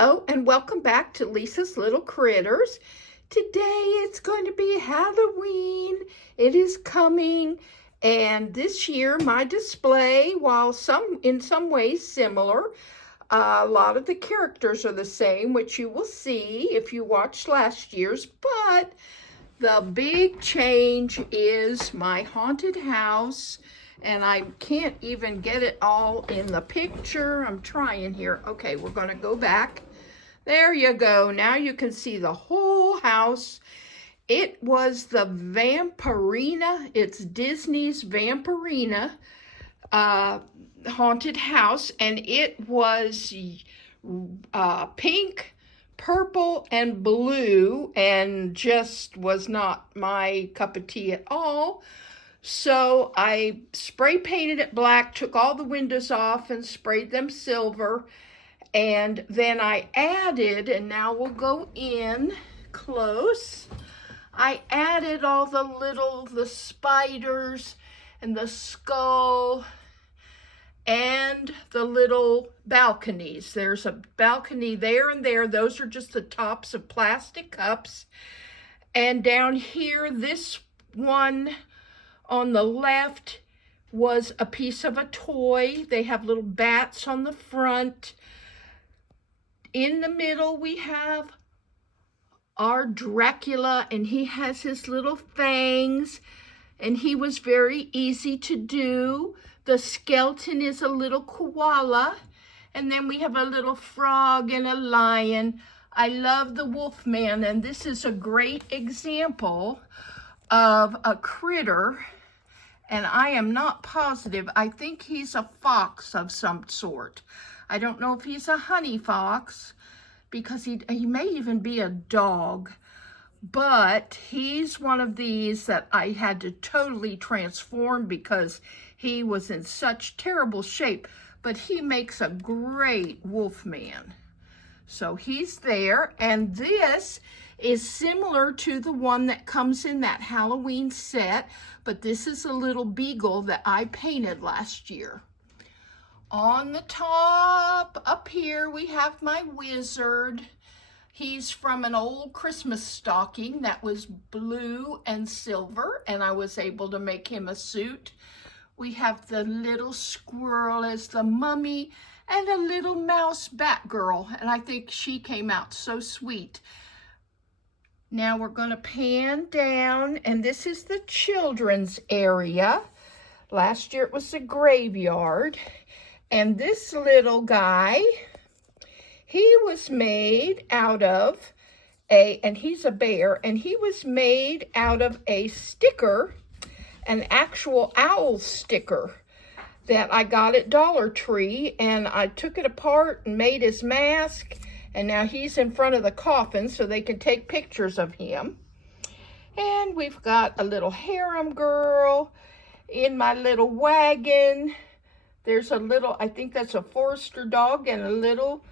Hello and welcome back to Lisa's Little Critters. Today it's going to be Halloween. It is coming, and this year my display, while in some ways similar, a lot of the characters are the same, which you will see if you watched last year's, but the big change is my haunted house. And I can't even get it all in the picture. I'm trying here. Okay, we're going to go back. There you go. Now you can see the whole house. It was the Vampirina. It's Disney's Vampirina haunted house. And it was pink, purple, and blue. And just was not my cup of tea at all. So I spray painted it black, took all the windows off and sprayed them silver. And then I added, and now we'll go in close. I added all the spiders and the skull and the little balconies. There's a balcony there and there. Those are just the tops of plastic cups. And down here, this one on the left was a piece of a toy. They have little bats on the front. In the middle, we have our Dracula, and he has his little fangs, and he was very easy to do. The skeleton is a little koala, and then we have a little frog and a lion. I love the Wolfman, and this is a great example of a critter. And I am not positive. I think he's a fox of some sort. I don't know if he's a honey fox, because he may even be a dog. But he's one of these that I had to totally transform because he was in such terrible shape. But he makes a great Wolfman. So he's there. And this is similar to the one that comes in that Halloween set, but this is a little beagle that I painted last year. On the top up here we have my wizard. He's from an old Christmas stocking that was blue and silver, and I was able to make him a suit. We have the little squirrel as the mummy and a little mouse Batgirl, and I think she came out so sweet. Now we're going to pan down, and this is the children's area. Last year it was the graveyard. And this little guy, he was made out of and he's a bear, and he was made out of a sticker, an actual owl sticker that I got at Dollar Tree, and I took it apart and made his mask. And now he's in front of the coffin so they can take pictures of him. And we've got a little harem girl in my little wagon. There's a little, I think that's a Forester dog, and a little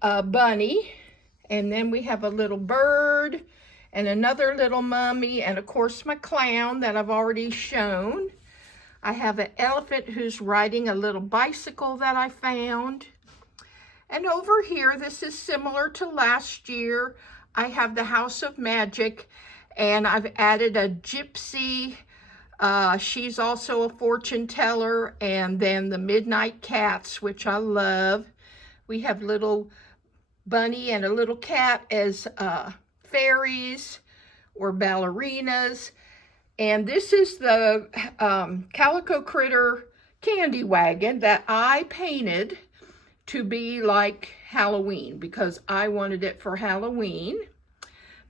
bunny. And then we have a little bird and another little mummy, and of course my clown that I've already shown. I have an elephant who's riding a little bicycle that I found. And over here, this is similar to last year. I have the House of Magic, and I've added a gypsy. She's also a fortune teller, and then the Midnight Cats, which I love. We have little bunny and a little cat as fairies or ballerinas. And this is the Calico Critter candy wagon that I painted to be like Halloween, because I wanted it for Halloween.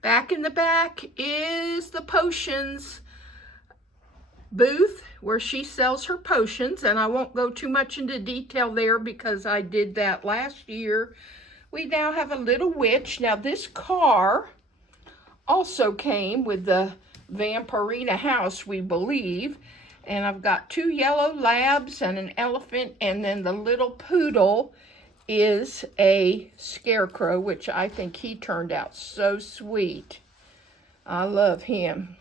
Back in the back is the potions booth where she sells her potions, and I won't go too much into detail there because I did that last year. We now have a little witch. Now this car also came with the Vampirina house, we believe. And I've got 2 yellow labs and an elephant, and then the little poodle is a scarecrow, which I think he turned out so sweet. I love him.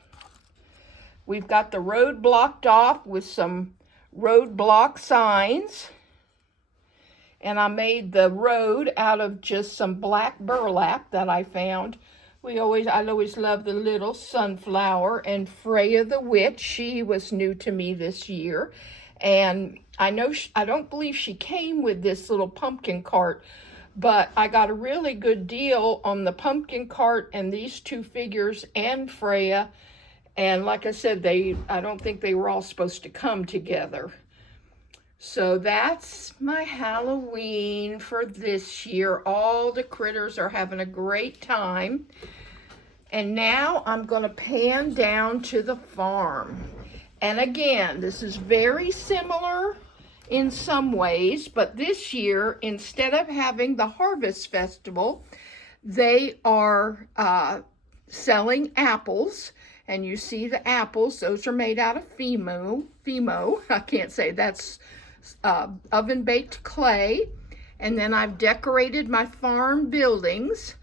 We've got the road blocked off with some roadblock signs. And I made the road out of just some black burlap that I found. I always loved the little sunflower. And Freya the witch, she was new to me this year. And I don't believe she came with this little pumpkin cart, but I got a really good deal on the pumpkin cart and these two figures and Freya. And like I said, I don't think they were all supposed to come together. So that's my Halloween for this year. All the critters are having a great time. And now I'm going to pan down to the farm. And again, this is very similar in some ways, but this year, instead of having the Harvest Festival, they are selling apples. And you see the apples, those are made out of Fimo, I can't say, that's oven-baked clay. And then I've decorated my farm buildings.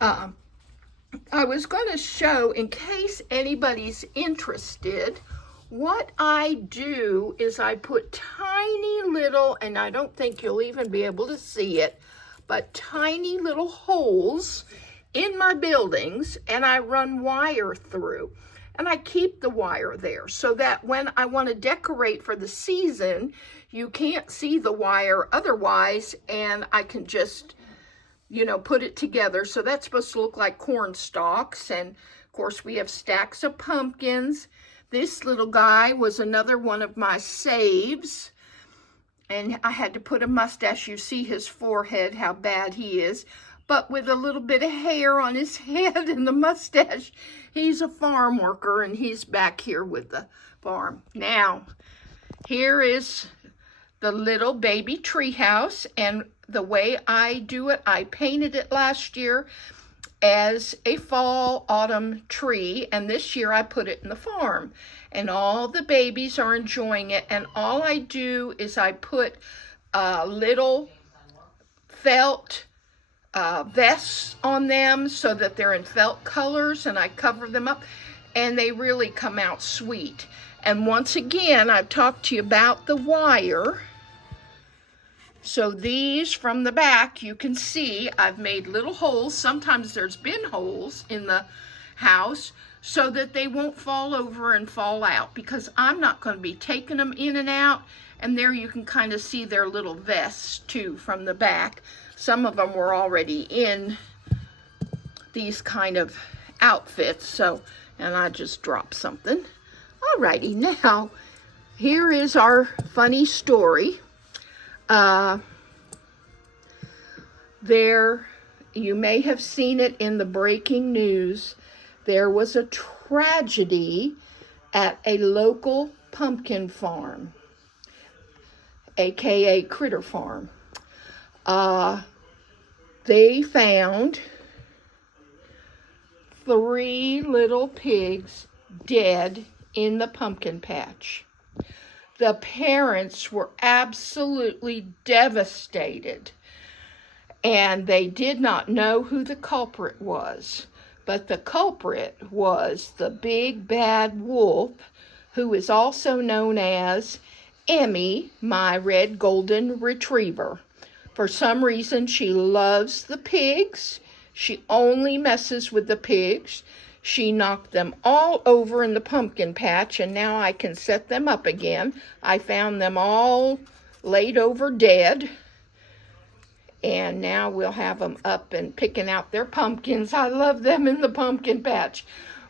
I was going to show, in case anybody's interested, what I do is I put tiny little, and I don't think you'll even be able to see it, but tiny little holes in my buildings, and I run wire through. And I keep the wire there so that when I want to decorate for the season, you can't see the wire otherwise, and I can just, put it together. So that's supposed to look like corn stalks. And of course, we have stacks of pumpkins. This little guy was another one of my saves. And I had to put a mustache. You see his forehead, how bad he is. But with a little bit of hair on his head and the mustache, he's a farm worker, and he's back here with the farm. Now, here is the little baby treehouse, and the way I do it, I painted it last year as a fall autumn tree, and this year I put it in the farm. And all the babies are enjoying it, and all I do is I put little felt vests on them so that they're in felt colors, and I cover them up, and they really come out sweet. And once again, I've talked to you about the wire. So these from the back, you can see I've made little holes. Sometimes there's been holes in the house so that they won't fall over and fall out, because I'm not going to be taking them in and out. And there you can kind of see their little vests too from the back. Some of them were already in these kind of outfits. And I just dropped something. Alrighty, now here is our funny story. You may have seen it in the breaking news. There was a tragedy at a local pumpkin farm, aka critter farm. They found 3 little pigs dead in the pumpkin patch. The parents were absolutely devastated, and they did not know who the culprit was. But the culprit was the big bad wolf, who is also known as Emmy, my red golden retriever. For some reason, she loves the pigs. She only messes with the pigs. She knocked them all over in the pumpkin patch, and now I can set them up again. I found them all laid over dead, and now we'll have them up and picking out their pumpkins. I love them in the pumpkin patch.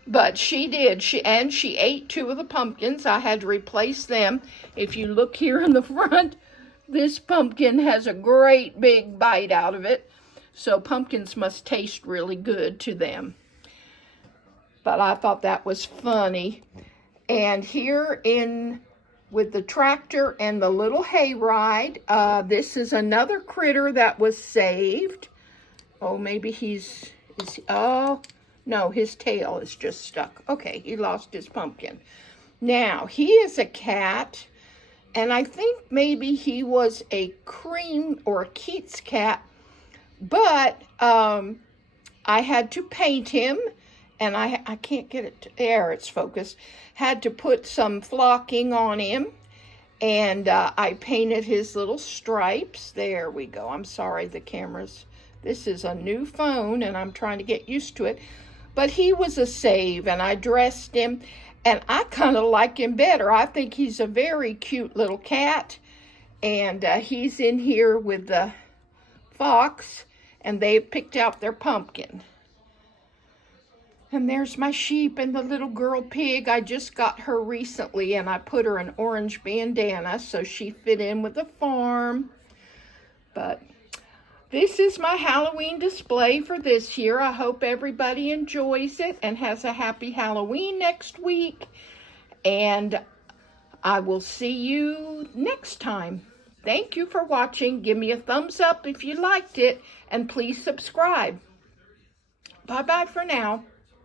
But she did. She ate 2 of the pumpkins. I had to replace them. If you look here in the front, this pumpkin has a great big bite out of it. So pumpkins must taste really good to them. But I thought that was funny. And here with the tractor and the little hayride, this is another critter that was saved. Oh, maybe oh, no, his tail is just stuck. Okay, he lost his pumpkin. Now, he is a cat, and I think maybe he was a cream or a Keats cat, but I had to paint him. And I can't get it there, it's focused. Had to put some flocking on him. And I painted his little stripes. There we go. I'm sorry, this is a new phone and I'm trying to get used to it. But he was a save, and I dressed him, and I kind of like him better. I think he's a very cute little cat, and he's in here with the fox, and they picked out their pumpkin. And there's my sheep and the little girl pig. I just got her recently, and I put her an orange bandana so she fit in with the farm. But this is my Halloween display for this year. I hope everybody enjoys it and has a happy Halloween next week. And I will see you next time. Thank you for watching. Give me a thumbs up if you liked it, and please subscribe. Bye-bye for now.